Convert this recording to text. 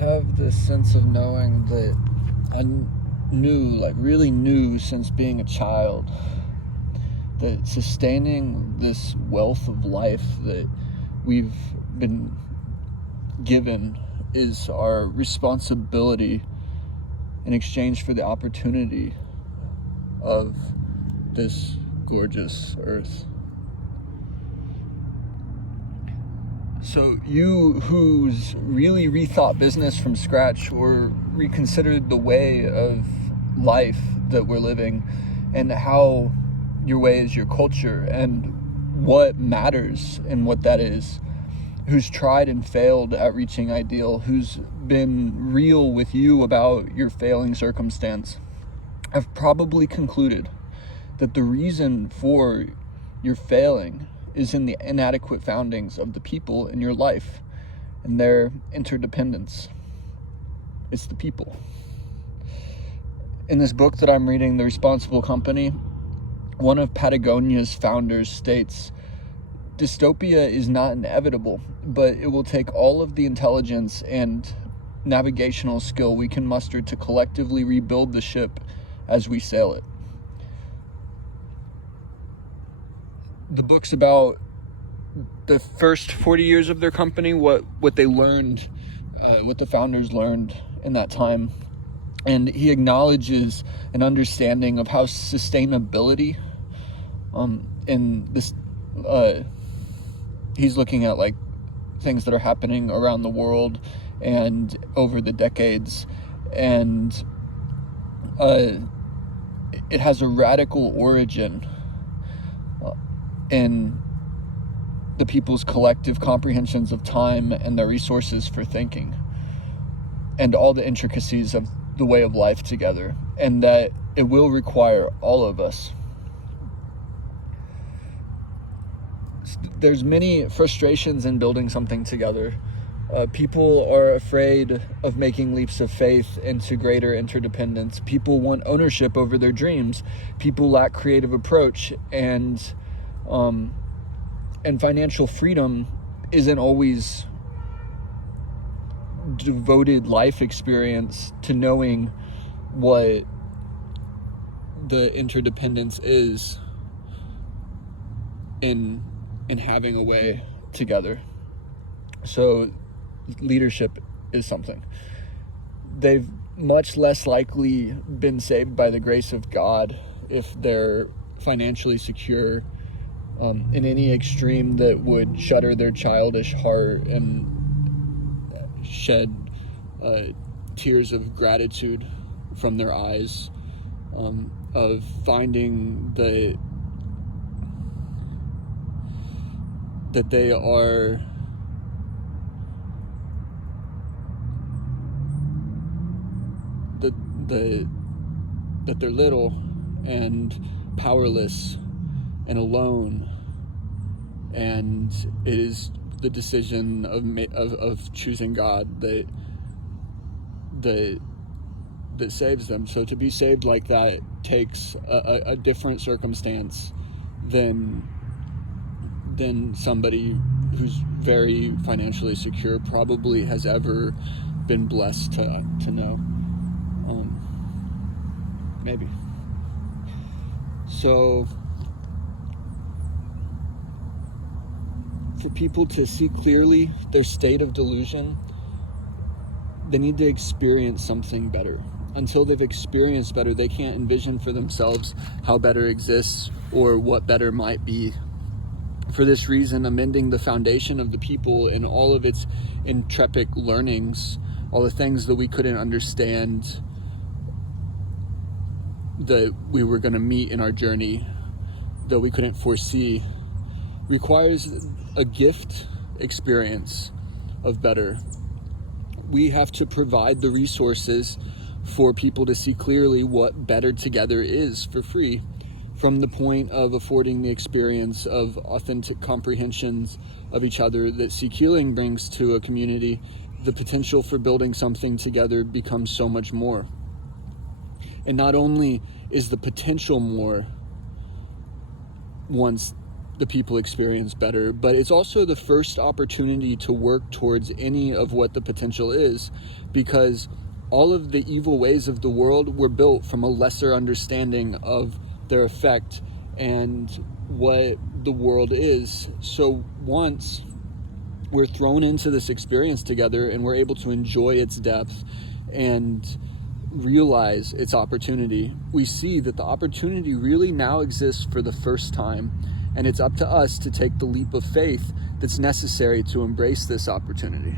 have this sense of knowing that I really knew since being a child, that sustaining this wealth of life that we've been given is our responsibility in exchange for the opportunity of this gorgeous earth. So you who's really rethought business from scratch or reconsidered the way of life that we're living and how your way is your culture and what matters and what that is, who's tried and failed at reaching ideal, who's been real with you about your failing circumstance, I've probably concluded that the reason for your failing is in the inadequate foundings of the people in your life and their interdependence. It's the people. In this book that I'm reading, The Responsible Company, one of Patagonia's founders states, dystopia is not inevitable, but it will take all of the intelligence and navigational skill we can muster to collectively rebuild the ship as we sail it. The book's about the first 40 years of their company, what they learned, what the founders learned in that time. And he acknowledges an understanding of how sustainability in this, he's looking at like things that are happening around the world and over the decades, and it has a radical origin in the people's collective comprehensions of time and their resources for thinking and all the intricacies of the way of life together, and that it will require all of us. There's many frustrations in building something together. People are afraid of making leaps of faith into greater interdependence. People want ownership over their dreams. People lack creative approach, and financial freedom isn't always devoted life experience to knowing what the interdependence is in having a way together. So leadership is something. They've much less likely been saved by the grace of God if they're financially secure in any extreme that would shudder their childish heart and shed tears of gratitude from their eyes, of finding that they are that they're little and powerless and alone, and it is the decision of choosing God that saves them. So to be saved like that takes a different circumstance than somebody who's very financially secure probably has ever been blessed to know. Maybe. So for people to see clearly their state of delusion, they need to experience something better. Until they've experienced better, they can't envision for themselves how better exists or what better might be. For this reason, amending the foundation of the people in all of its intrepid learnings, all the things that we couldn't understand that we were going to meet in our journey, that we couldn't foresee, requires a gift experience of better. We have to provide the resources for people to see clearly what better together is for free, from the point of affording the experience of authentic comprehensions of each other that Seek Healing brings to a community. The potential for building something together becomes so much more. And not only is the potential more once the people experience better, but it's also the first opportunity to work towards any of what the potential is, because all of the evil ways of the world were built from a lesser understanding of their effect and what the world is. So once we're thrown into this experience together and we're able to enjoy its depth and realize its opportunity, we see that the opportunity really now exists for the first time. And it's up to us to take the leap of faith that's necessary to embrace this opportunity.